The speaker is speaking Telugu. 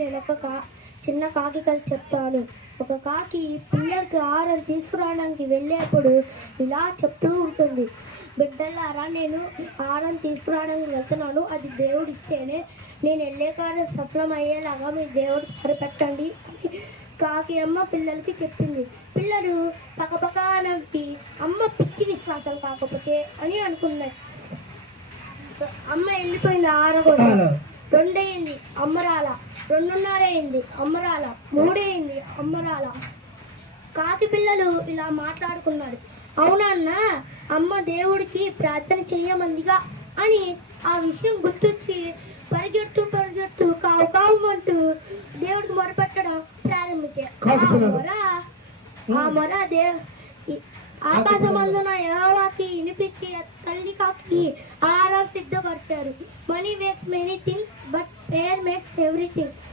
నేను ఒక చిన్న కాకి కథ చెప్తాను. ఒక కాకి పిల్లలకి ఆహారం తీసుకురావడానికి వెళ్ళేప్పుడు ఇలా చెప్తూ ఉంటుంది. బిడ్డలారా, నేను ఆహారం తీసుకురావడానికి వెళ్తున్నాను. అది దేవుడు ఇస్తేనే నేను వెళ్ళే కార్యం సఫలమయ్యేలాగా మీ దేవుడు సరిపెట్టండి అని కాకి అమ్మ పిల్లలకి చెప్పింది. పిల్లలు పక్కపక్క నవ్వి అమ్మ పిచ్చి విశ్వాసం కాకపోతే అని అనుకున్నారు. అమ్మ వెళ్ళిపోయింది. ఆరగొండ 2 అయింది, అమ్మరాల 2:30 అయింది, అమ్మరాల 3 అయింది, అమ్మరాల. కాకి పిల్లలు ఇలా మాట్లాడుకున్నారు. అవునన్న, అమ్మ దేవుడికి ప్రార్థన చెయ్యమందిగా అని ఆ విషయం గుర్తొచ్చి పరిగెడుతూ కావు కావు దేవుడికి మొరపెట్టడం ప్రారంభించారు. ఆ మొర ఆకాశమందున యెహోవాకి వినిపించి తల్లి కాకి ఆహారం సిద్ధపరిచారు. Money makes many things but prayer makes everything.